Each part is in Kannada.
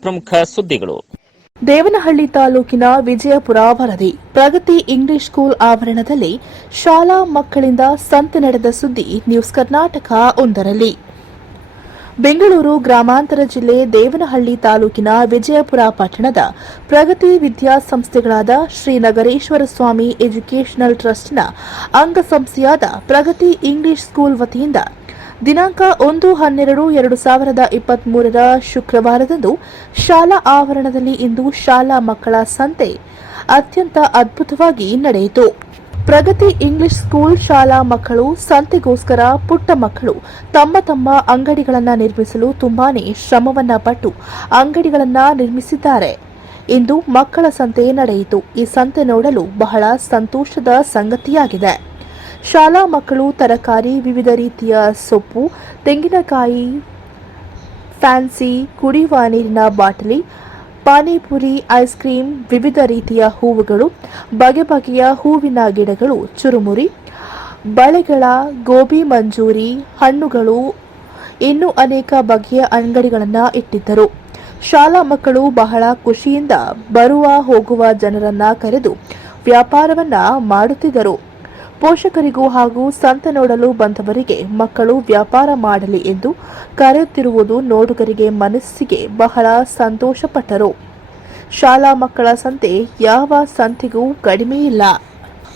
ಪ್ರಮುಖ ಸುದ್ದಿಗಳು. ದೇವನಹಳ್ಳಿ ತಾಲೂಕಿನ ವಿಜಯಪುರ ವರದಿ. ಪ್ರಗತಿ ಇಂಗ್ಲಿಷ್ ಸ್ಕೂಲ್ ಆವರಣದಲ್ಲಿ ಶಾಲಾ ಮಕ್ಕಳಿಂದ ಸಂತೆ ನಡೆದ ಸುದ್ದಿ ನ್ಯೂಸ್ ಕರ್ನಾಟಕ ಒಂದರಲ್ಲಿ. ಬೆಂಗಳೂರು ಗ್ರಾಮಾಂತರ ಜಿಲ್ಲೆ ದೇವನಹಳ್ಳಿ ತಾಲೂಕಿನ ವಿಜಯಪುರ ಪಟ್ಟಣದ ಪ್ರಗತಿ ವಿದ್ಯಾಸಂಸ್ಥೆಗಳಾದ ಶ್ರೀ ನಗರೇಶ್ವರ ಸ್ವಾಮಿ ಎಜುಕೇಷನಲ್ ಟ್ರಸ್ಟ್ನ ಅಂಗಸಂಸ್ಥೆಯಾದ ಪ್ರಗತಿ ಇಂಗ್ಲಿಷ್ ಸ್ಕೂಲ್ ವತಿಯಿಂದ ದಿನಾಂಕ 1-12-2023 ಶುಕ್ರವಾರದಂದು ಶಾಲಾ ಆವರಣದಲ್ಲಿ ಇಂದು ಶಾಲಾ ಮಕ್ಕಳ ಸಂತೆ ಅತ್ಯಂತ ಅದ್ಭುತವಾಗಿ ನಡೆಯಿತು. ಪ್ರಗತಿ ಇಂಗ್ಲಿಷ್ ಸ್ಕೂಲ್ ಶಾಲಾ ಮಕ್ಕಳು ಸಂತೆಗೋಸ್ಕರ ಪುಟ್ಟ ಮಕ್ಕಳು ತಮ್ಮ ತಮ್ಮ ಅಂಗಡಿಗಳನ್ನು ನಿರ್ಮಿಸಲು ತುಂಬಾನೇ ಶ್ರಮವನ್ನ ಪಟ್ಟು ಅಂಗಡಿಗಳನ್ನು ನಿರ್ಮಿಸಿದ್ದಾರೆ. ಇಂದು ಮಕ್ಕಳ ಸಂತೆ ನಡೆಯಿತು. ಈ ಸಂತೆ ನೋಡಲು ಬಹಳ ಸಂತೋಷದ ಸಂಗತಿಯಾಗಿದೆ. ಶಾಲಾ ಮಕ್ಕಳು ತರಕಾರಿ, ವಿವಿಧ ರೀತಿಯ ಸೊಪ್ಪು, ತೆಂಗಿನಕಾಯಿ, ಫ್ಯಾನ್ಸಿ, ಕುಡಿಯುವ ನೀರಿನ ಬಾಟಲಿ, ಪಾನಿಪುರಿ, ಐಸ್ ಕ್ರೀಂ, ವಿವಿಧ ರೀತಿಯ ಹೂವುಗಳು, ಬಗೆ ಬಗೆಯ ಹೂವಿನ ಗಿಡಗಳು, ಚುರುಮುರಿ, ಬಳೆಗಳ, ಗೋಬಿ ಮಂಚೂರಿ, ಹಣ್ಣುಗಳು, ಇನ್ನೂ ಅನೇಕ ಬಗೆಯ ಅಂಗಡಿಗಳನ್ನು ಇಟ್ಟಿದ್ದರು. ಶಾಲಾ ಮಕ್ಕಳು ಬಹಳ ಖುಷಿಯಿಂದ ಬರುವ ಹೋಗುವ ಜನರನ್ನ ಕರೆದು ವ್ಯಾಪಾರವನ್ನ ಮಾಡುತ್ತಿದ್ದರು. ಪೋಷಕರಿಗೂ ಹಾಗೂ ಸಂತೆ ನೋಡಲು ಬಂದವರಿಗೆ ಮಕ್ಕಳು ವ್ಯಾಪಾರ ಮಾಡಲಿ ಎಂದು ಕರೆಯುತ್ತಿರುವುದು ನೋಡುಗರಿಗೆ ಮನಸ್ಸಿಗೆ ಬಹಳ ಸಂತೋಷಪಟ್ಟರು. ಶಾಲಾ ಮಕ್ಕಳ ಸಂತೆ ಯಾವ ಸಂತೆಗೂ ಕಡಿಮೆಯಿಲ್ಲ.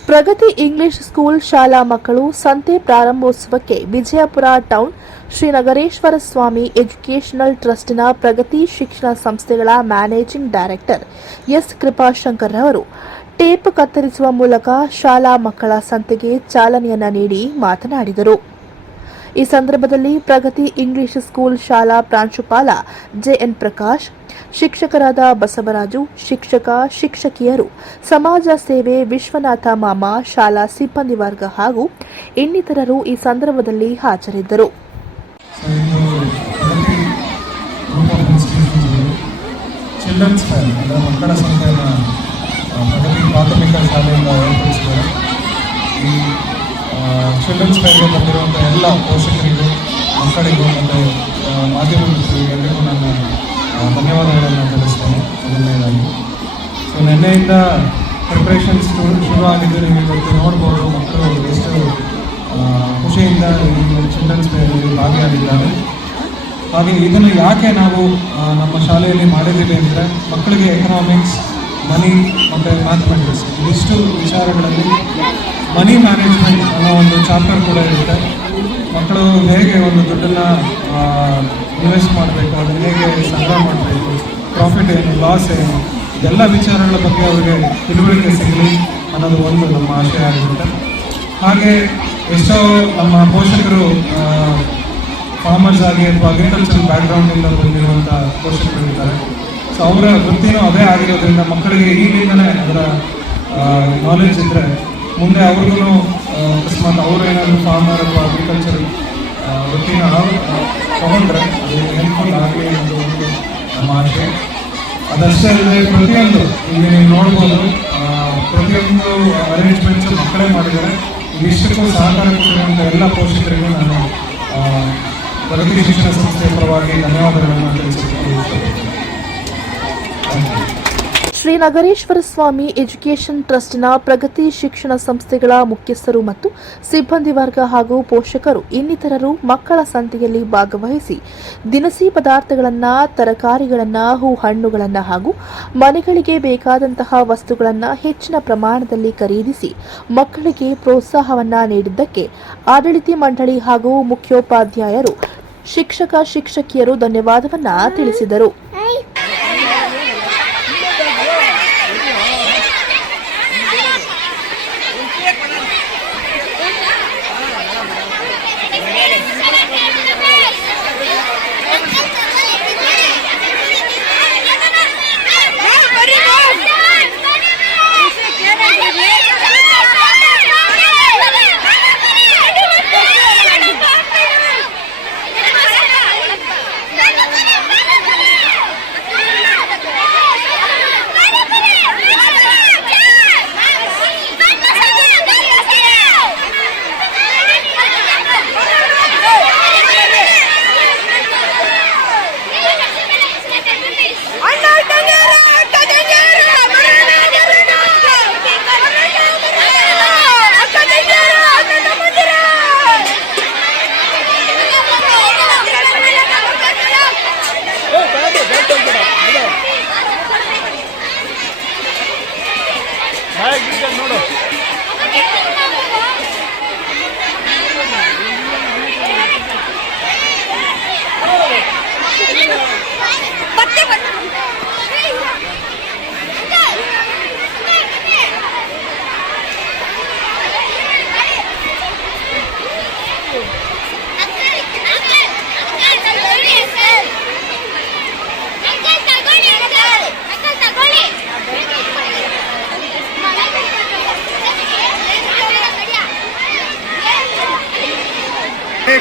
ಪ್ರಗತಿ ಇಂಗ್ಲಿಷ್ ಸ್ಕೂಲ್ ಶಾಲಾ ಮಕ್ಕಳು ಸಂತೆ ಪ್ರಾರಂಭೋತ್ಸವಕ್ಕೆ ವಿಜಯಪುರ ಟೌನ್ ಶ್ರೀ ನಗರೇಶ್ವರ ಸ್ವಾಮಿ ಎಜುಕೇಷನಲ್ ಟ್ರಸ್ಟ್ನ ಪ್ರಗತಿ ಶಿಕ್ಷಣ ಸಂಸ್ಥೆಗಳ ಮ್ಯಾನೇಜಿಂಗ್ ಡೈರೆಕ್ಟರ್ ಎಸ್ ಕೃಪಾಶಂಕರ್ ಅವರು ಟೇಪ್ ಕತ್ತರಿಸುವ ಮೂಲಕ ಶಾಲಾ ಮಕ್ಕಳ ಸಂತೆಗೆ ಚಾಲನೆಯನ್ನ ನೀಡಿ ಮಾತನಾಡಿದರು. ಈ ಸಂದರ್ಭದಲ್ಲಿ ಪ್ರಗತಿ ಇಂಗ್ಲಿಷ್ ಸ್ಕೂಲ್ ಶಾಲಾ ಪ್ರಾಂಶುಪಾಲ ಜೆಎನ್ ಪ್ರಕಾಶ್, ಶಿಕ್ಷಕರಾದ ಬಸವರಾಜು, ಶಿಕ್ಷಕಿಯರು, ಸಮಾಜ ಸೇವೆ ವಿಶ್ವನಾಥ ಮಾಮ, ಶಾಲಾ ಸಿಬ್ಬಂದಿ ವರ್ಗ ಹಾಗೂ ಇನ್ನಿತರರು ಈ ಸಂದರ್ಭದಲ್ಲಿ ಹಾಜರಿದ್ದರು. ಪ್ರಗತಿ ಪ್ರಾಥಮಿಕ ಶಾಲೆಯಿಂದ ಏರ್ಪಡಿಸಿದ್ದಾರೆ. ಈ ಚಿಲ್ಡ್ರನ್ಸ್ ಫೇರ್ಗೆ ಬಂದಿರುವಂಥ ಎಲ್ಲ ಪೋಷಕರಿಗೂ, ಮಕ್ಕಳಿಗೂ ಮತ್ತು ಮಾಧ್ಯಮ ಎಲ್ಲರಿಗೂ ನಾನು ಧನ್ಯವಾದಗಳನ್ನು ತಿಳಿಸ್ತೇನೆ. ಮೊದಲನೇದಾಗಿ ನಿನ್ನೆಯಿಂದ ಪ್ರಿಪ್ರೇಷನ್ಸ್ ಶುರು ಆಗಿದ್ದು ನೀವು ಇವತ್ತು ನೋಡ್ಬೋದು. ಮಕ್ಕಳು ಎಷ್ಟು ಖುಷಿಯಿಂದ ಈ ಚಿಲ್ಡ್ರನ್ಸ್ ಫೇರಲ್ಲಿ ಭಾಗಿಯಾಗಿದ್ದಾರೆ. ಹಾಗೆ ಇದನ್ನು ಯಾಕೆ ನಾವು ನಮ್ಮ ಶಾಲೆಯಲ್ಲಿ ಮಾಡಿದ್ದೀವಿ ಅಂದರೆ ಮಕ್ಕಳಿಗೆ ಎಕನಾಮಿಕ್ಸ್, ಮನಿ ಮತ್ತು ಮ್ಯಾಥಮೆಟಿಕ್ಸ್ ಇದಿಷ್ಟು ವಿಚಾರಗಳಲ್ಲಿ ಮನಿ ಮ್ಯಾನೇಜ್ಮೆಂಟ್ ಅನ್ನೋ ಒಂದು ಚಾಪ್ಟರ್ ಕೂಡ ಇರುತ್ತೆ. ಮಕ್ಕಳು ಹೇಗೆ ಒಂದು ದುಡ್ಡನ್ನು ಇನ್ವೆಸ್ಟ್ ಮಾಡಬೇಕು, ಅದನ್ನು ಹೇಗೆ ಸಂಗ್ರಹ ಮಾಡಬೇಕು, ಪ್ರಾಫಿಟ್ ಏನು, ಲಾಸ್ ಏನು, ಇದೆಲ್ಲ ವಿಚಾರಗಳ ಬಗ್ಗೆ ಅವರಿಗೆ ತಿಳುವಳಿಕೆ ಸಿಗಲಿ ಅನ್ನೋದು ಒಂದು ನಮ್ಮ ಆಶಯ ಆಗಿರುತ್ತೆ. ಹಾಗೆ ಎಷ್ಟೋ ನಮ್ಮ ಪೋಷಕರು ಫಾರ್ಮರ್ಸ್ ಆಗಿ ಅಥವಾ ಅಗ್ರಿಕಲ್ಚರ್ ಬ್ಯಾಕ್ಗ್ರೌಂಡಿಂದ ಬಂದಿರುವಂಥ ಪೋಷಕರಿರ್ತಾರೆ. ಸೊ ಅವರ ವೃತ್ತಿನೂ ಅದೇ ಆಗಿರೋದ್ರಿಂದ ಮಕ್ಕಳಿಗೆ ಈಗಿಂದಲೇ ಅದರ ನಾಲೆಜ್ ಇದ್ದರೆ ಮುಂದೆ ಅವ್ರಿಗೂ ಅಕಸ್ಮಾತ್ ಅವರು ಏನಾದರೂ ಫಾರ್ಮರ್ ಅಥವಾ ಅಗ್ರಿಕಲ್ಚರ್ ವೃತ್ತಿನ ತಗೊಂಡ್ರೆ ಅದು ಹೆಲ್ಪ್ಫುಲ್ ಆಗಲಿ ಅನ್ನೋದು ಒಂದು ನಮ್ಮ ಆಶೆ. ಅದಷ್ಟೇ ಅಲ್ಲದೆ ಪ್ರತಿಯೊಂದು ಈಗ ನೀವು ನೋಡ್ಬೋದು, ಪ್ರತಿಯೊಂದು ಅರೇಂಜ್ಮೆಂಟ್ಸು ಮಕ್ಕಳೇ ಮಾಡಿದ್ದಾರೆ. ಇಷ್ಟಕ್ಕೂ ಸಹಕಾರ ಕೊಟ್ಟಿರುವಂಥ ಎಲ್ಲ ಪೋಷಕರಿಗೂ ನಾನು ಪ್ರಗತಿ ಶಿಕ್ಷಣ ಸಂಸ್ಥೆಯ ಪರವಾಗಿ ಧನ್ಯವಾದಗಳನ್ನು ತಿಳಿಸುತ್ತೇನೆ. ಶ್ರೀ ನಗರೇಶ್ವರ ಸ್ವಾಮಿ ಎಜುಕೇಷನ್ ಟ್ರಸ್ಟ್ನ ಪ್ರಗತಿ ಶಿಕ್ಷಣ ಸಂಸ್ಥೆಗಳ ಮುಖ್ಯಸ್ಥರು ಮತ್ತು ಸಿಬ್ಬಂದಿ ವರ್ಗ ಹಾಗೂ ಪೋಷಕರು ಇನ್ನಿತರರು ಮಕ್ಕಳ ಸಂತೆಯಲ್ಲಿ ಭಾಗವಹಿಸಿ ದಿನಸಿ ಪದಾರ್ಥಗಳನ್ನು, ತರಕಾರಿಗಳನ್ನು, ಹಣ್ಣುಗಳನ್ನು ಹಾಗೂ ಮನೆಗಳಿಗೆ ಬೇಕಾದಂತಹ ವಸ್ತುಗಳನ್ನು ಹೆಚ್ಚಿನ ಪ್ರಮಾಣದಲ್ಲಿ ಖರೀದಿಸಿ ಮಕ್ಕಳಿಗೆ ಪ್ರೋತ್ಸಾಹವನ್ನ ನೀಡಿದ್ದಕ್ಕೆ ಆಡಳಿತ ಮಂಡಳಿ ಹಾಗೂ ಮುಖ್ಯೋಪಾಧ್ಯಾಯರು, ಶಿಕ್ಷಕಿಯರು ಧನ್ಯವಾದವನ್ನ ತಿಳಿಸಿದರು.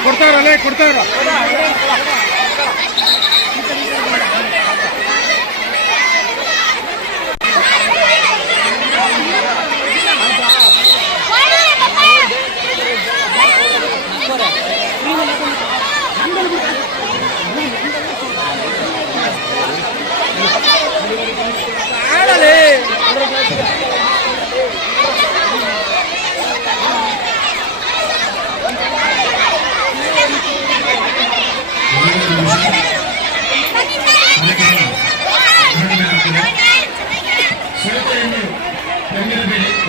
ಕೊಡ್ತಾರ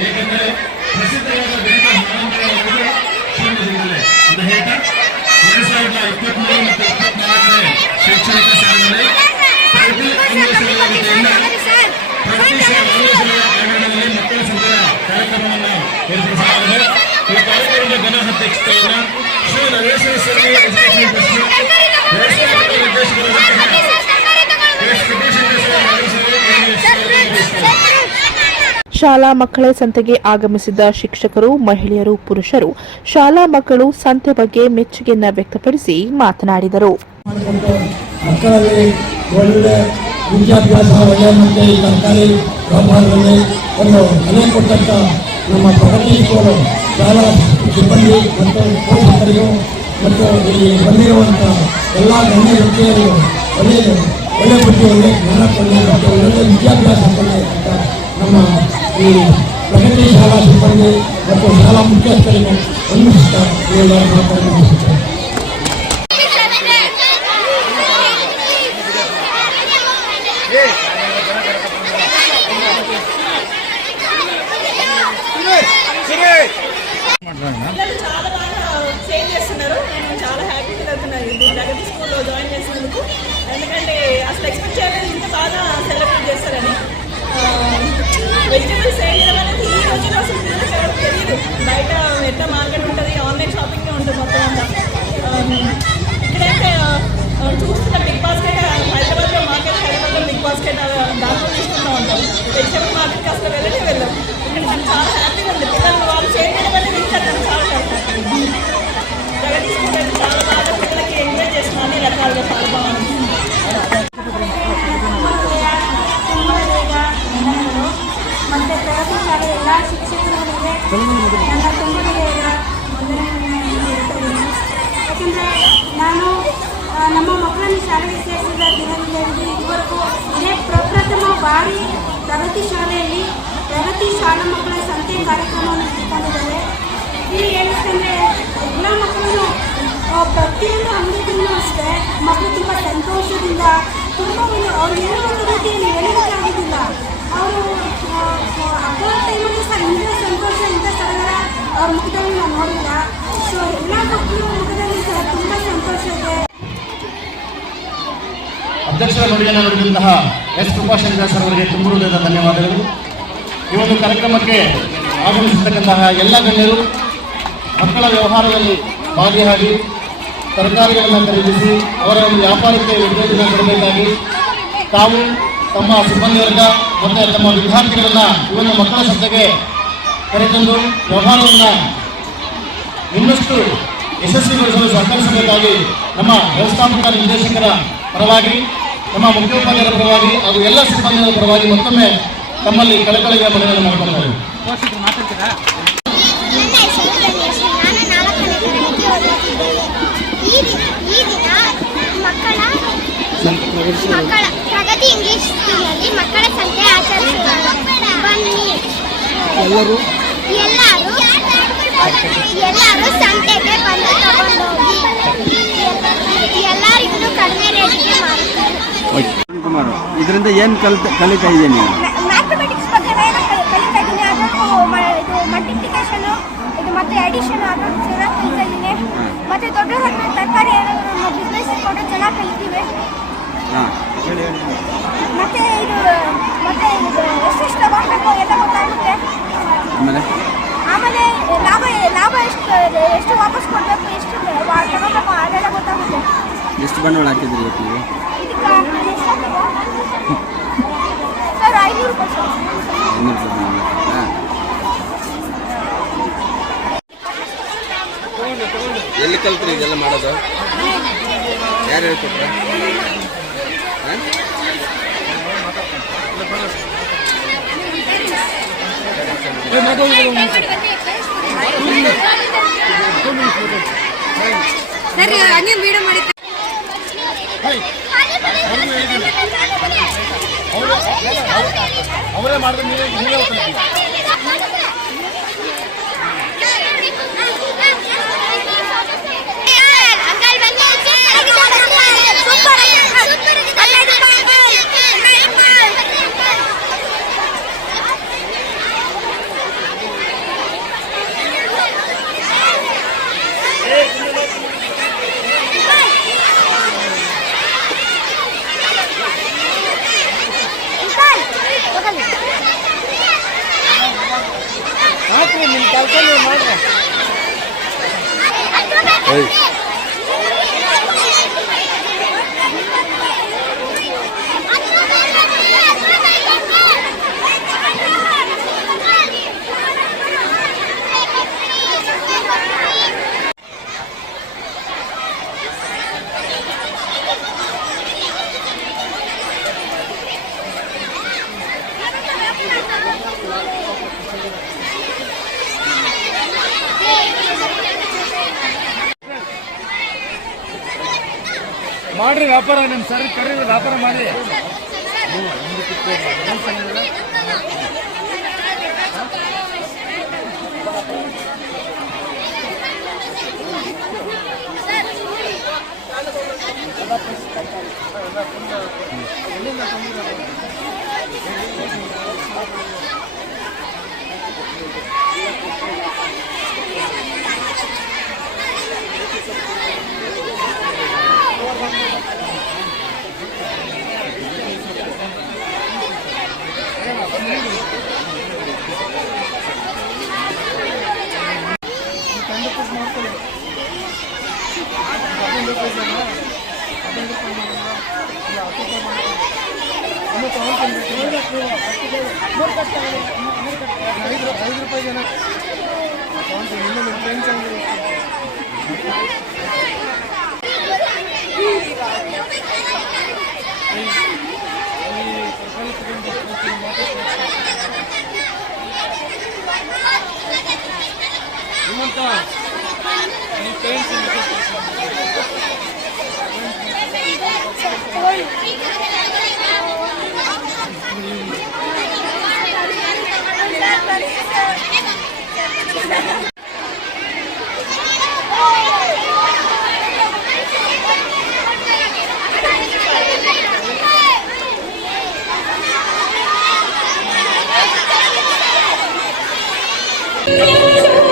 ಏಕೆಂದರೆ ಪ್ರಸಿದ್ಧವಾದ ಗಣಿತ ಮಹಾಂತರವಾದ ಶಿವಮೊಗ್ಗದಲ್ಲೇ ಅಂತ ಹೇಳ್ತಾ 2023 ಮತ್ತು 24ನೇ ಶೈಕ್ಷಣಿಕ ಸಾಲಿನಲ್ಲಿ ಪ್ರತಿ ಅಂಗಸಭೆಯ ವತಿಯಿಂದ ಪ್ರತಿ ಅಂಗಸಭೆಯ ಆವರಣದಲ್ಲಿ ಮಕ್ಕಳ ಸಂತೆಯ ಕಾರ್ಯಕ್ರಮವನ್ನು ಏರ್ಪಡಿಸಲಾಗಿದೆ. ಈ ಕಾರ್ಯಕ್ರಮದ ಘನ ಅಧ್ಯಕ್ಷತೆಯನ್ನು ಶ್ರೀ ನರೇಶ್ವರ ಸ್ವಾಮಿ ಎಜುಕೇಶನ್ ಟ್ರಸ್ಟ್ ನಿರ್ದೇಶಕರಾದಂತಹ ಶಾಲಾ ಮಕ್ಕಳ ಸಂತೆಗೆ ಆಗಮಿಸಿದ ಶಿಕ್ಷಕರು, ಮಹಿಳೆಯರು, ಪುರುಷರು ಶಾಲಾ ಮಕ್ಕಳು ಸಂತೆ ಬಗ್ಗೆ ಮೆಚ್ಚುಗೆಯನ್ನ ವ್ಯಕ್ತಪಡಿಸಿ ಮಾತನಾಡಿದರು. ಮಕ್ಕಳಲ್ಲಿ ಒಳ್ಳೆ ವಿದ್ಯಾಭ್ಯಾಸ ಒಳ್ಳೆಯ ಮತ್ತು ಸರ್ಕಾರಿ ವ್ಯಾಪಾರದಲ್ಲಿ ಒಂದು ಮನೆ ಕೊಟ್ಟಂಥ ನಮ್ಮ ಪ್ರಗತಿ ಸ್ಕೂಲು ಶಾಲಾ ಸಿಬ್ಬಂದಿ ಮತ್ತು ಪೋಷಕರಿಗೂ ಮತ್ತು ಇಲ್ಲಿ ಬಂದಿರುವಂಥ ಎಲ್ಲ ಗಣ್ಯ ವ್ಯಕ್ತಿಯರಿಗೂ ಒಳ್ಳೆ ಬುದ್ಧಿ, ಒಳ್ಳೆ ಜ್ಞಾನ ಕೊಳ್ಳಿ ಮತ್ತು ಒಳ್ಳೆಯ ವಿದ್ಯಾಭ್ಯಾಸ ಕೊಳ್ಳಿ ಅಂತ ನಮ್ಮ ಈ ಪ್ರಗತಿ ಶಾಲಾ ಸಿಬ್ಬಂದಿ ಮತ್ತು ಶಾಲಾ ಮುಖ್ಯಸ್ಥರಿಗೂ ವಂದಿಸುತ್ತಾ ಎಲ್ಲ ಮಾತನ್ನು ಮುಗಿಸುತ್ತಾರೆ. చాలా బాగా చేంజ్ చేస్తున్నారు. నేను చాలా హ్యాపీ ఫీల్ అవుతున్నాను ఇది ప్రగతి స్కూల్లో జాయిన్ చేసినందుకు. ఎందుకంటే అసలు ఎక్స్పెక్ట్ చేయలేదు ఇంత బాగా సెలబ్రేట్ చేస్తారని. వెజిటబుల్స్ వేయడం అనేది ఈ రోజుల్లో అసలు పిల్లలకి ఎవరికి తెలియదు. బయట ఎట్లా మార్కెట్ ఉంటుంది, ఆన్లైన్ షాపింగ్ ఉంటుంది మొత్తం అంతా. ఇక్కడైతే చూస్తున్న బిగ్ బాస్కెట్, హైదరాబాద్లో మార్కెట్, హైదరాబాద్లో బిగ్ బాస్కెట్ దాంట్లో తీసుకుంటూ ఉంటాం. వెజిటబుల్ మార్కెట్కి అసలు వెళ్ళడం ఇక్కడ నాకు చాలా హ్యాపీగా ఉంది. పిల్లలు వాళ్ళు చేయడం అనేది ఇంకా నాకు చాలా హ్యాపీ. ప్రగతి స్కూల్ అయితే చాలా బాగా పిల్లలకి ఎంజాయ్ చేస్తున్నాను, అన్ని రకాలుగా చాలా బాగుంది. ಮತ್ತು ಪ್ರಗತಿ ಶಾಲೆ ಎಲ್ಲ ಶಿಕ್ಷಕರಿಗೆ ನನ್ನ ತುಂಬುಗೆಯ ವಂದನೆಗಳನ್ನು ಹೇಳ್ತೀನಿ. ಯಾಕೆಂದರೆ ನಾನು ನಮ್ಮ ಮಕ್ಕಳನ್ನು ಶಾಲೆಗೆ ಸೇರಿಸಿದ ದಿನದಿಂದ ಇದುವರೆಗೂ ಇದೇ ಪ್ರಪ್ರಥಮ ಬಾರಿ ಪ್ರಗತಿ ಶಾಲೆಯಲ್ಲಿ ಪ್ರಗತಿ ಶಾಲಾ ಮಕ್ಕಳ ಸಂತೆ ಕಾರ್ಯಕ್ರಮವನ್ನು ಇಟ್ಟುಕೊಂಡಿದ್ದಾರೆ. ಇಲ್ಲಿ ಏನಂತಂದರೆ ಎಲ್ಲ ಮಕ್ಕಳನ್ನು ಪ್ರತಿಯೊಂದು ಅಂಗಡಿಗೂ ಅಷ್ಟೇ ಮಕ್ಕಳು ತುಂಬ ಸಂತೋಷದಿಂದ ತುಂಬ ಅವ್ರು ಹೇಳುವಂಥ ರೀತಿಯಲ್ಲಿ ಹೇಳಬೇಕಾಗುವುದಿಲ್ಲ. ಅವರು ಹಬ್ಬದ ಟೈಮಲ್ಲಿ ಸಹ ಇಂಥ ಸಂತೋಷ, ಇಂಥ ಸಡಗರ ಅವ್ರ ಮುಖದಲ್ಲಿ ನಾವು ನೋಡಿಲ್ಲ. ಸೊ ಎಲ್ಲ ಮಕ್ಕಳು ಮುಖದಲ್ಲಿ ಸಹ ತುಂಬ ಸಂತೋಷ ಇದೆ. ಅಧ್ಯಕ್ಷರ ನುಡಿಯನ್ನು ನುಡಿದಂತಹ ಎಸ್ ಕೃಪಾಶಂಕರ ಸರ್ ಅವರಿಗೆ ತುಂಬ ಹೃದಯದ ಧನ್ಯವಾದಗಳು. ಈ ಒಂದು ಕಾರ್ಯಕ್ರಮಕ್ಕೆ ಆಗಮಿಸಿರ್ತಕ್ಕಂತಹ ಎಲ್ಲ ಗಣ್ಯರು ಮಕ್ಕಳ ವ್ಯವಹಾರದಲ್ಲಿ ಭಾಗಿಯಾಗಿ ತರಕಾರಿಗಳನ್ನು ಖರೀದಿಸಿ ಅವರ ಒಂದು ವ್ಯಾಪಾರಕ್ಕೆ ಉತ್ತೇಜನ ಕೊಡಬೇಕಾಗಿ ತಾವು ತಮ್ಮ ಸಿಬ್ಬಂದಿ ವರ್ಗ ಮತ್ತು ತಮ್ಮ ವಿದ್ಯಾರ್ಥಿಗಳನ್ನು ಈ ಒಂದು ಮಕ್ಕಳ ಸಂತೆಗೆ ಕರೆತಂದು ವ್ಯವಹಾರವನ್ನು ಇನ್ನಷ್ಟು ಯಶಸ್ವಿಗೊಳಿಸಲು ಸಹಕರಿಸಬೇಕಾಗಿ ನಮ್ಮ ವ್ಯವಸ್ಥಾಪಕ ನಿರ್ದೇಶಕರ ಪರವಾಗಿ, ನಮ್ಮ ಮುಖ್ಯೋಪಾಧ್ಯಾಯರ ಪರವಾಗಿ ಹಾಗೂ ಎಲ್ಲ ಸಿಬ್ಬಂದಿಗಳ ಪರವಾಗಿ ಮತ್ತೊಮ್ಮೆ ತಮ್ಮಲ್ಲಿ ಕಳಕಳಿಯ ಮನವಿಯನ್ನು ಮಾಡಿಕೊಳ್ಳುತ್ತೇವೆ. ಮಕ್ಕಳ ಪ್ರಗತಿ ಇಂಗ್ಲಿಷ್ ಸ್ಕೂಲಲ್ಲಿ ಮಕ್ಕಳ ಸಂತೆ ಆಚರಿಸುವಾಗ ಬನ್ನಿ ಎಲ್ಲರೂ ಸಂತೆಗೆ ಬಂದು ತಗೊಂಡೋಗಿ ಎಲ್ಲರಿಗೂ ಕಡಿಮೆ ರೇಟಿಗೆ ಮಾರುತ್ತಾರೆ. ಕುಮಾರ್, ಇದರಿಂದ ಏನು ಕಲಿತಾ ಇದ್ದೀನಿ ನೀವು? ಮ್ಯಾಥಮೆಟಿಕ್ಸ್ ಬಗ್ಗೆ ಕಲಿತಾ ಇದ್ದೀನಿ. ಅದಕ್ಕೂ ಇದು ಮಲ್ಟಿಪ್ಲಿಕೇಶನು, ಇದು ಮತ್ತೆ ಅಡಿಷನ್, ಅದನ್ನು ಚೆನ್ನಾಗಿ ಕಲಿತಾ ಇದ್ದೀನಿ. ಮತ್ತೆ ದೊಡ್ಡ ತರಕಾರಿ ಏನಾದರೂ ಬಿಸ್ನೆಸ್ ಕೊಟ್ಟರೆ ಚೆನ್ನಾಗಿ ಕಲಿತೀವಿ. ಮತ್ತೆ ಇದು ಎಷ್ಟೆಷ್ಟು ತಗೊಳ್ಬೇಕು ಎಲ್ಲ ಗೊತ್ತಾಗುತ್ತೆ. ಆಮೇಲೆ ಲಾಭ ಎಷ್ಟು ವಾಪಸ್ ಕೊಡಬೇಕು, ಎಷ್ಟು ತಗೋಬೇಕು ಅದೆಲ್ಲ ಗೊತ್ತಾಗುತ್ತೆ. ಎಷ್ಟು ಬಂಡವಾಳ ಹಾಕಿದ್ರಿ ಇವತ್ತು ನೀವು? ಸರ್ 500 ರೂಪಾಯಿ ಸರ್. ಎಲ್ಲಿ ಕಲ್ತ್ರಿ ಇದೆಲ್ಲ? ಹೇಳ್ಕೊಡೋದು? ಯಾರು ಹೇಳ್ಕೊಟ್ರ? ಸರಿ ಹಂಗೆ ವಿಡಿಯೋ ಮಾಡಿ ಅವರೇ ಮಾಡಿದ್ರೆ ನೀವೇ ಮಾಡ್ರಿ ವ್ಯಾಪಾರ. ನಿಮ್ಮ ಸರಿ ಕರೀರಿ, ವ್ಯಾಪಾರ ಮಾಡಿ. Thank you.